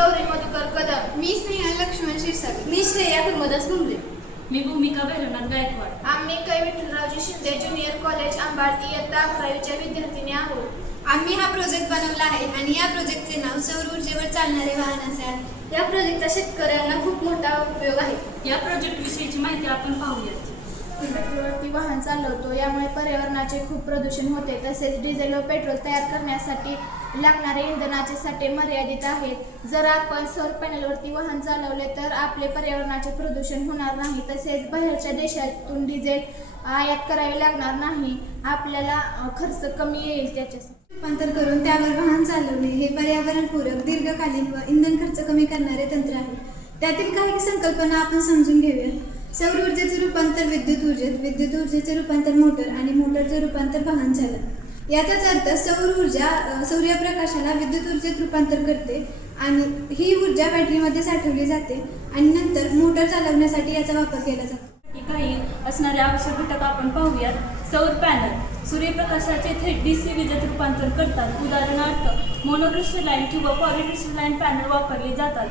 गौरी मधुकर कदम. मी स्नेहा लक्ष्मण क्षीरसागर. मी श्रेया गुरुदास मुंबले. मी भूमिका भैरवनाथ गायकवाड. आम्ही कै विठ्ठलरावजी शिंदे ज्युनियर कॉलेज अंबाड इयत्ता 11वीच्या विद्यार्थिनी आहोत. आम्ही हा प्रोजेक्ट बनवला आहे आणि या प्रोजेक्टचे नाव सौर ऊर्जेवर चालणारे वाहन असे आहे. या प्रोजेक्टचा शेतकऱ्यांना खूप मोठा उपयोग आहे. या प्रोजेक्ट विषयीची माहिती आपण पाहूयात. पेट्रोलवरती वाहन चालवतो, यामुळे पर्यावरणाचे खूप प्रदूषण होते. तसेच डिझेल व पेट्रोल तयार करण्यासाठी लागणारे इंधनाचे साठे मर्यादित आहेत. जर आपण सौर पॅनलवरती वाहन चालवले तर आपले पर्यावरणाचे प्रदूषण होणार नाही. तसेच बाहेरच्या देशातून डिझेल आयात करावे लागणार नाही. आपल्याला खर्च कमी येईल त्याच्यासाठी. रूपांतर करून त्यावर वाहन चालवणे हे पर्यावरणपूरक, दीर्घकालीन व इंधन खर्च कमी करणारे तंत्र आहे. त्यातील काही संकल्पना आपण समजून घेऊया. सौर ऊर्जेचे रूपांतर विद्युत ऊर्जेत, विद्युत ऊर्जेचे रूपांतर मोटर आणि मोटरचे रूपांतर वाहन चालक. याचाच अर्थ सौर ऊर्जा सूर्यप्रकाशाला विद्युत ऊर्जेत रूपांतर करते आणि ही ऊर्जा बॅटरीमध्ये साठवली जाते आणि नंतर मोटर चालवण्यासाठी याचा वापर केला जातो. काही असणारे आवश्यक घटक आपण पाहूयात. सौर पॅनल सूर्यप्रकाशाचे थेट DC विजेत रूपांतर करतात. उदाहरणार्थ मोनोक्रिस्टलाइन किंवा पॉलिक्रिस्टलाइन पॅनल वापरले जातात.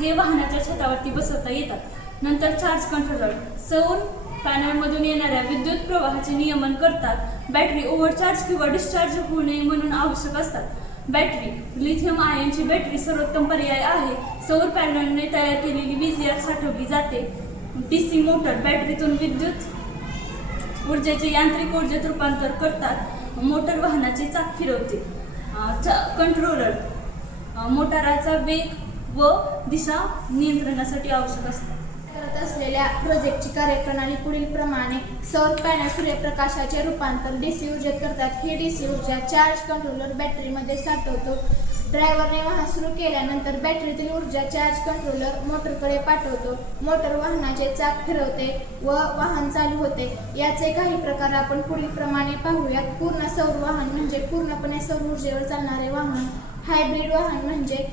हे वाहनाच्या छतावरती बसवता येतात. नंतर चार्ज कंट्रोलर सौर पॅनलमधून येणाऱ्या विद्युत प्रवाहाचे नियमन करतात. बॅटरी ओव्हरचार्ज किंवा डिस्चार्ज होऊ नये म्हणून आवश्यक असतात. बॅटरी लिथियम आयनची बॅटरी सर्वोत्तम पर्याय आहे. सौर पॅनलने तयार केलेली वीज यात साठवली जाते. DC मोटर बॅटरीतून विद्युत ऊर्जेचे यांत्रिक ऊर्जेत रूपांतर करतात. मोटर वाहनाचे चाक फिरवते. कंट्रोलर मोटाराचा वेग व दिशा नियंत्रणासाठी आवश्यक असतात. करत असलेल्या प्रोजेक्टची कार्यप्रणाली पुढील प्रमाणे. सौर पॅनल सूर्यप्रकाशाचे रूपांतर DC ऊर्जेत करतात. हे DC ऊर्जा चार्ज कंट्रोलर बॅटरीमध्ये साठवतो. ड्रायव्हरने वाहन सुरू केल्यानंतर बॅटरीतील ऊर्जा चार्ज कंट्रोलर मोटरकडे पाठवतो. मोटर वाहनाचे चाक फिरवते व वाहन चालू होते. याचे काही प्रकार आपण पुढील प्रमाणे पाहूयात. पूर्ण सौर वाहन म्हणजे पूर्णपणे सौर ऊर्जेवर चालणारे वाहन. हायब्रिड वाहन म्हणजे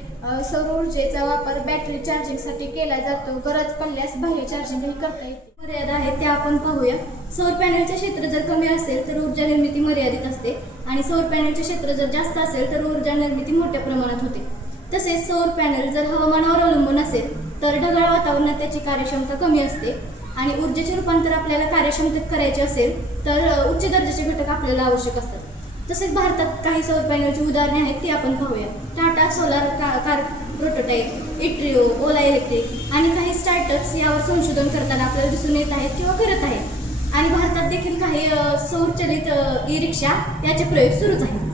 सौर ऊर्जेचा वापर बॅटरी चार्जिंगसाठी केला जातो. गरज पडल्यास बाह्य चार्जिंगही करता येते. मर्यादा आहेत त्या आपण पाहूया. सौर पॅनलचे क्षेत्र जर कमी असेल तर ऊर्जा निर्मिती मर्यादित असते आणि सौर पॅनलचे क्षेत्र जर जास्त असेल तर ऊर्जा निर्मिती मोठ्या प्रमाणात होते. तसेच सौर पॅनल जर हवामानावर अवलंबून असेल तर ढगाळ वातावरणात त्याची कार्यक्षमता कमी असते आणि ऊर्जेचे रूपांतर आपल्याला कार्यक्षमतेत करायचे असेल तर उच्च दर्जाचे घटक आपल्याला आवश्यक असतात. तसेच भारतात काही सौर पॅनलची उदाहरणे आहेत ती आपण पाहूया. टाटा सोलार कार प्रोटोटाईप, इट्रिओ, ओला इलेक्ट्रिक आणि काही स्टार्टअप्स यावर संशोधन करताना आपल्याला दिसून येत आहेत किंवा करत आहेत. आणि भारतात देखील काही सौरचलित ई रिक्षा याचे प्रयोग सुरूच आहेत.